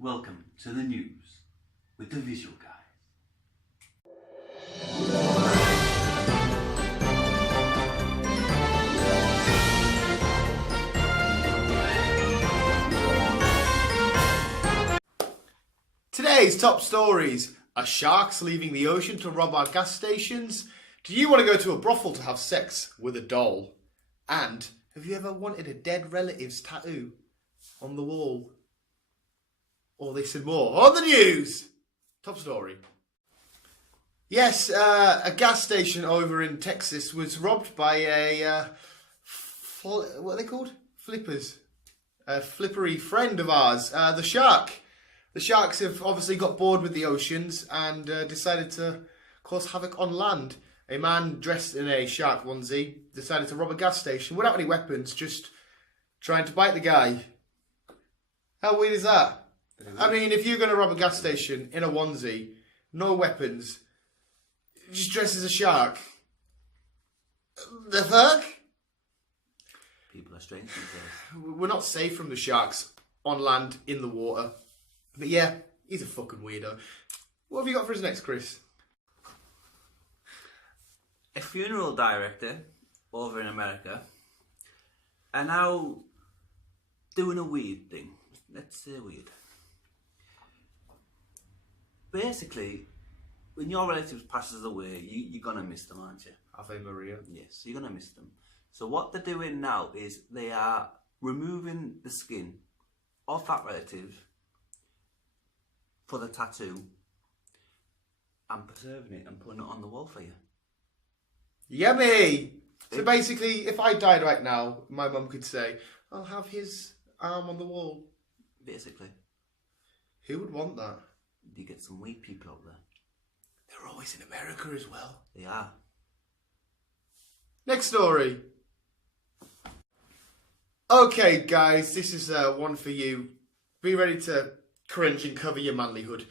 Welcome to the news with the visual guy. Today's top stories are sharks leaving the ocean to rob our gas stations. Do you want to go to a brothel to have sex with a doll? And have you ever wanted a dead relative's tattoo on the wall? All this and more on the news. Top story. Yes, a gas station over in Texas was robbed by a what are they called? Flippers. A flippery friend of ours, the shark. The sharks have obviously got bored with the oceans and decided to cause havoc on land. A man dressed in a shark onesie decided to rob a gas station without any weapons, just trying to bite the guy. How weird is that? I mean, if you're going to rob a gas station in a onesie, no weapons, just dressed as a shark. The fuck? People are strange these days. We're not safe from the sharks on land, in the water. But yeah, he's a fucking weirdo. What have you got for us next, Chris? A funeral director over in America are now doing a weird thing. Let's say weird. Basically, when your relative passes away, you're going to miss them, aren't you? Ave Maria. Yes, you're going to miss them. So what they're doing now is they are removing the skin of that relative for the tattoo and preserving it and putting it on the wall for you. Yummy! So basically, if I died right now, my mum could say, I'll have his arm on the wall. Basically. Who would want that? You get some weird people out there. They're always in America as well. They are. Next story. Okay, guys, this is one for you. Be ready to cringe and cover your manlyhood.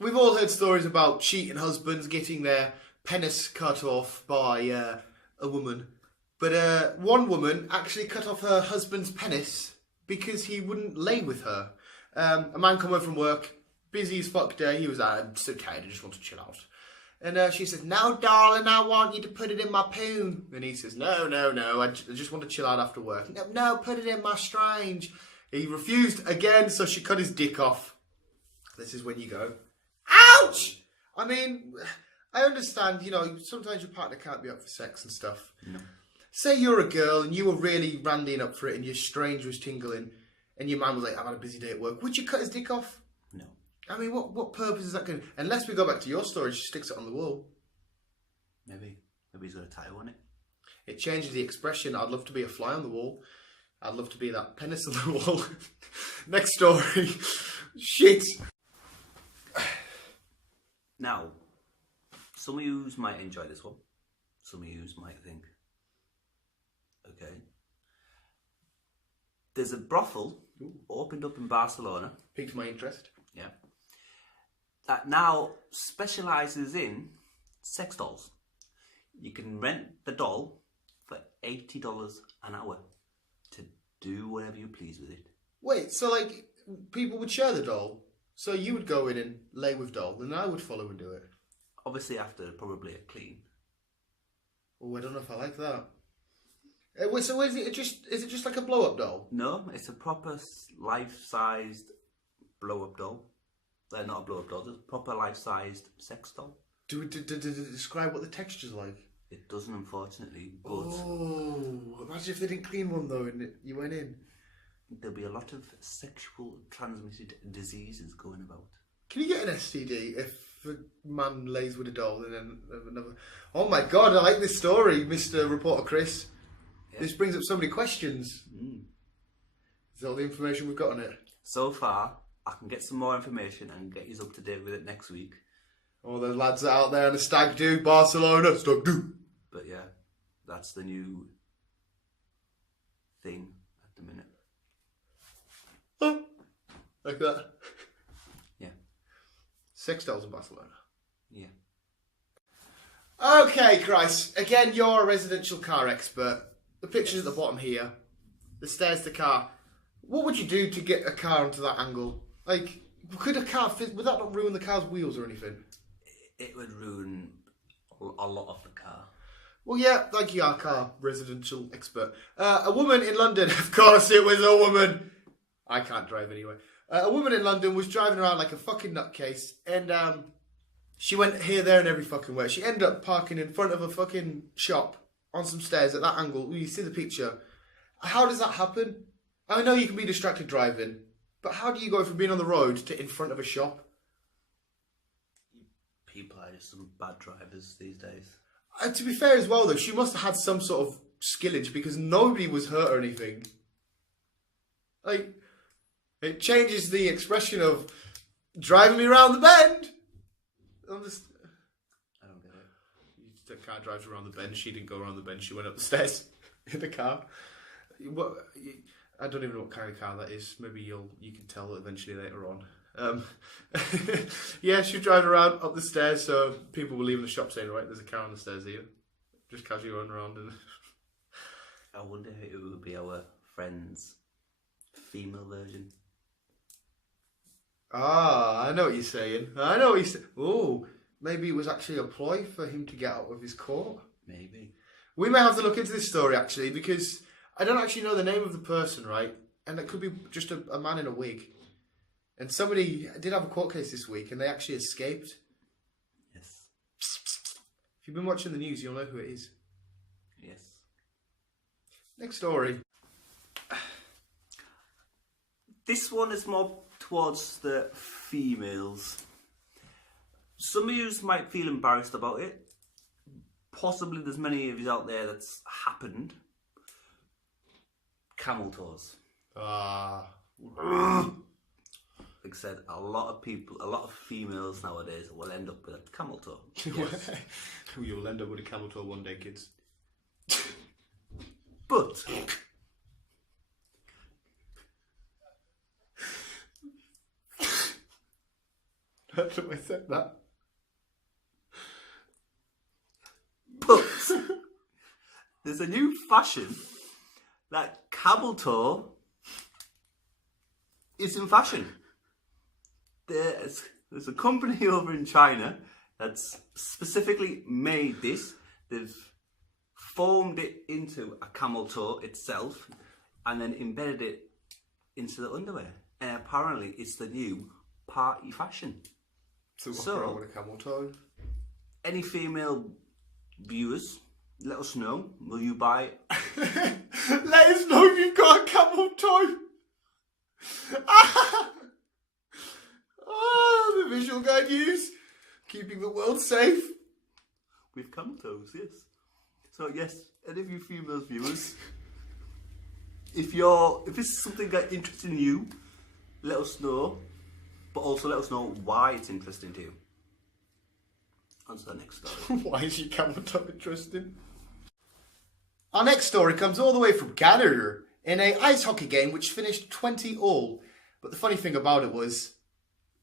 We've all heard stories about cheating husbands getting their penis cut off by a woman. But one woman actually cut off her husband's penis because he wouldn't lay with her. A man come home from work, busy as fuck day. He was I'm so tired, I just want to chill out. And she says, no, darling, I want you to put it in my poon. And he says, no, I just want to chill out after work. No, put it in my strange. He refused again, so she cut his dick off. This is when you go, ouch! I mean, I understand, sometimes your partner can't be up for sex and stuff. No. Say you're a girl and you were really randying up for it and your strange was tingling and your man was like, I've had a busy day at work. Would you cut his dick off? No. I mean, what purpose is that going to... Unless we go back to your story, she sticks it on the wall. Maybe he's got a tattoo on it. It changes the expression. I'd love to be a fly on the wall. I'd love to be that penis on the wall. Next story. Shit. Now, some of you might enjoy this one. Some of you might think, okay. There's a brothel opened up in Barcelona. Piqued my interest. Yeah. That now specialises in sex dolls. You can rent the doll for $80 an hour to do whatever you please with it. Wait, so like people would share the doll? So you would go in and lay with doll, and I would follow and do it? Obviously after probably a clean. Oh, I don't know if I like that. Wait, so is it just like a blow-up doll? No, it's a proper life-sized blow-up doll. They're not a blow-up doll, it's a proper life-sized sex doll. Do it describe what the texture's like? It doesn't, unfortunately, but... Oh, imagine if they didn't clean one, though, and you went in. There'll be a lot of sexual transmitted diseases going about. Can you get an STD if a man lays with a doll and then another... Oh my God, I like this story, Mr. Reporter Chris. Yeah. This brings up so many questions. Is that all the information we've got on it? So far, I can get some more information and get you up to date with it next week. All the lads are out there on the stag do, Barcelona, stag do. But yeah, that's the new thing at the minute. Oh, like that. Yeah. Sex dolls in Barcelona. Yeah. Okay, Christ. Again, you're a residential car expert. The picture's at the bottom here. The stairs to the car. What would you do to get a car onto that angle? Like, could a car fit? Would that not ruin the car's wheels or anything? It would ruin a lot of the car. Well, yeah, like you are, car residential expert. A woman in London, of course it was a woman. I can't drive anyway. A woman in London was driving around like a fucking nutcase, and she went here, there, and every fucking where. She ended up parking in front of a fucking shop on some stairs at that angle. You see the picture. How does that happen? I know you can be distracted driving, but how do you go from being on the road to in front of a shop? People are just some bad drivers these days. To be fair as well, though, she must have had some sort of skillage because nobody was hurt or anything. Like, it changes the expression of driving me around the bend. I don't get it. You can't drive around the bend. She didn't go around the bend. She went up the stairs in the car. I don't even know what kind of car that is. Maybe you can tell eventually later on. Yeah, she drove around up the stairs, so people were leaving the shop saying, right, there's a car on the stairs here. Just casually running around. And I wonder if it would be our friend's female version. I know what you're saying. Oh, maybe it was actually a ploy for him to get out of his court. Maybe. We may have to look into this story, actually, because I don't actually know the name of the person, right? And it could be just a man in a wig. And somebody did have a court case this week, and they actually escaped. Yes. If you've been watching the news, you'll know who it is. Yes. Next story. This one is more towards the females. Some of you might feel embarrassed about it. Possibly there's many of you out there that's happened. Camel toes. Like I said, a lot of females nowadays will end up with a camel toe. Yes. You'll end up with a camel toe one day, kids. But That's what I said that. But there's a new fashion that camel toe is in fashion. There's a company over in China that's specifically made this. They've formed it into a camel toe itself and then embedded it into the underwear. And apparently it's the new party fashion. So what's wrong with a camel toe? Any female viewers, let us know. Will you buy it? Let us know if you've got a camel toe. The visual guide use. Keeping the world safe. With camel toes, yes. So yes, any of you female viewers, if this is something that interests you, let us know. But also let us know why it's interesting to you. On to the next story. Why is your camel toe interesting? Our next story comes all the way from Canada in a ice hockey game which finished 20-all. But the funny thing about it was,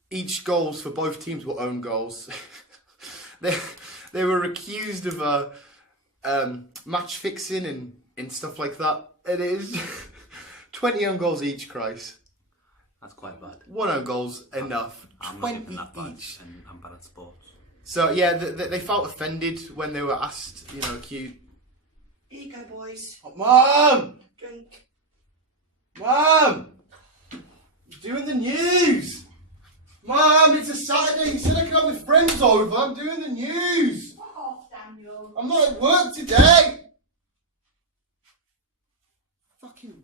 each goals for both teams were own goals. They were accused of match fixing and stuff like that. It is 20 own goals each, Christ. That's quite bad. One own goal's enough. I'm 20 not even that bad, each. and I'm bad at sports. So yeah, they felt offended when they were asked, cute. Here you go, boys. Oh, Mom! Drink. Mom! You're doing the news! Mom, it's a Saturday. You said I could have my friends over. I'm doing the news. Fuck off, Daniel. I'm not at work today. Fucking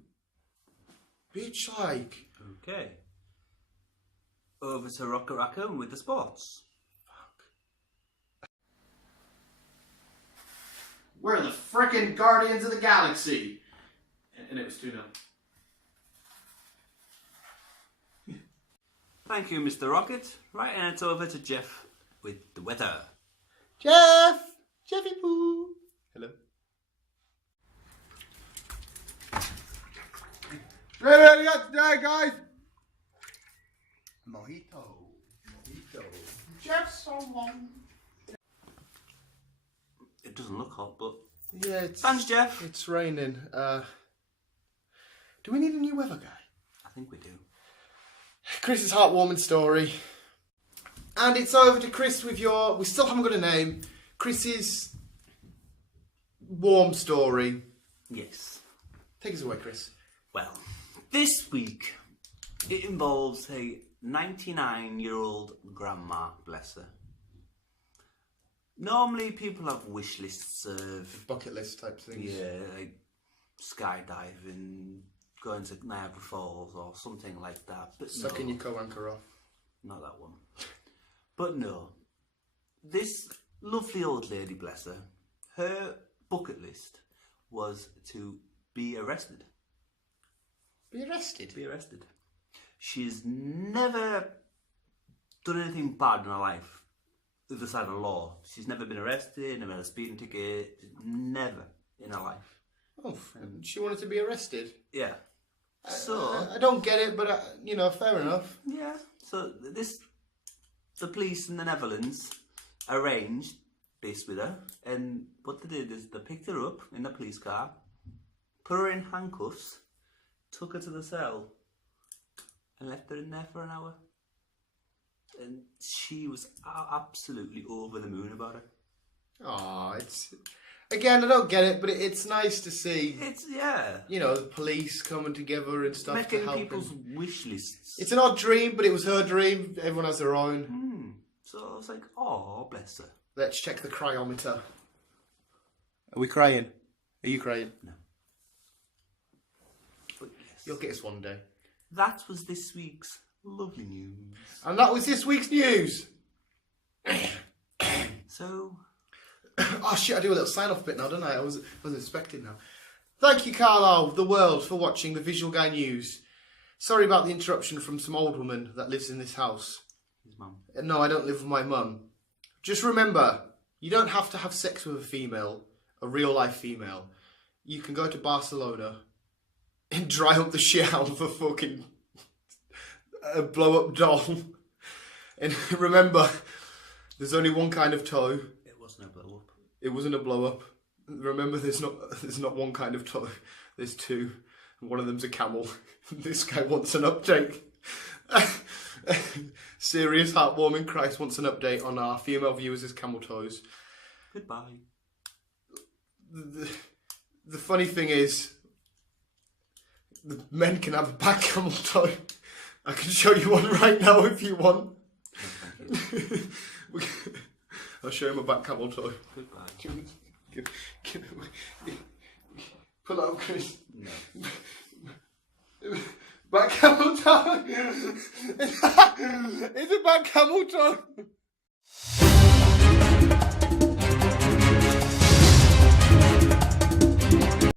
bitch, like. Okay. Over to Rocket Raccoon with the sports. We're the frickin' Guardians of the Galaxy. And it was 2-0. Thank you, Mr. Rocket. Right, and it's over to Jeff with the weather. Jeff! Jeffy Poo! Hello. What do you got today, guys? Mojito. Jeff's so long. It doesn't look hot, but... Yeah, it's... Thanks, Jeff. It's raining. Do we need a new weather guy? I think we do. Chris's heartwarming story. And it's over to Chris with we still haven't got a name, Chris's warm story. Yes. Take us away, Chris. Well, this week it involves a 99-year-old grandma, bless her. Normally people have wish lists of... Bucket list type things. Yeah, like skydiving, going to Niagara Falls or something like that. But Sucking no, your co-anchor off. not that one. But no, this lovely old lady, bless her, her bucket list was to be arrested. Be arrested? Be arrested. She's never done anything bad in her life, with the side of the law. She's never been arrested, never had a speeding ticket, never in her life. Oh, she wanted to be arrested? Yeah. So... I don't get it, but, fair enough. Yeah. So the police in the Netherlands arranged this with her, and what they did is they picked her up in the police car, put her in handcuffs, took her to the cell, and left her in there for an hour. And she was absolutely over the moon about it. Oh, it's... Again, I don't get it, but it's nice to see... It's, yeah. The police coming together and stuff Making to help people's him. wish lists. It's an odd dream, but it was her dream. Everyone has their own. So I was like, oh, bless her. Let's check the cryometer. Are we crying? Are you crying? No. But yes. You'll get us one day. That was this week's lovely news. And that was this week's news. So... Oh shit, I do a little sign-off bit now, don't I? I wasn't expecting now. Thank you, Carlisle, the world, for watching the Visual Guy News. Sorry about the interruption from some old woman that lives in this house. His mum. No, I don't live with my mum. Just remember, you don't have to have sex with a female, a real-life female. You can go to Barcelona and dry up the shit out of a fucking blow-up doll. And remember, there's only one kind of toe. It wasn't a blow-up. It wasn't a blow-up. Remember, there's not one kind of toe. There's two. One of them's a camel. This guy wants an update. Serious, heartwarming Christ wants an update on our female viewers' camel toes. Goodbye. The funny thing is, the men can have a back camel toe. I can show you one right now if you want. I'll show him a back camel toe. Goodbye. Pull out, Chris. No. Back camel toe. It's a back camel toe.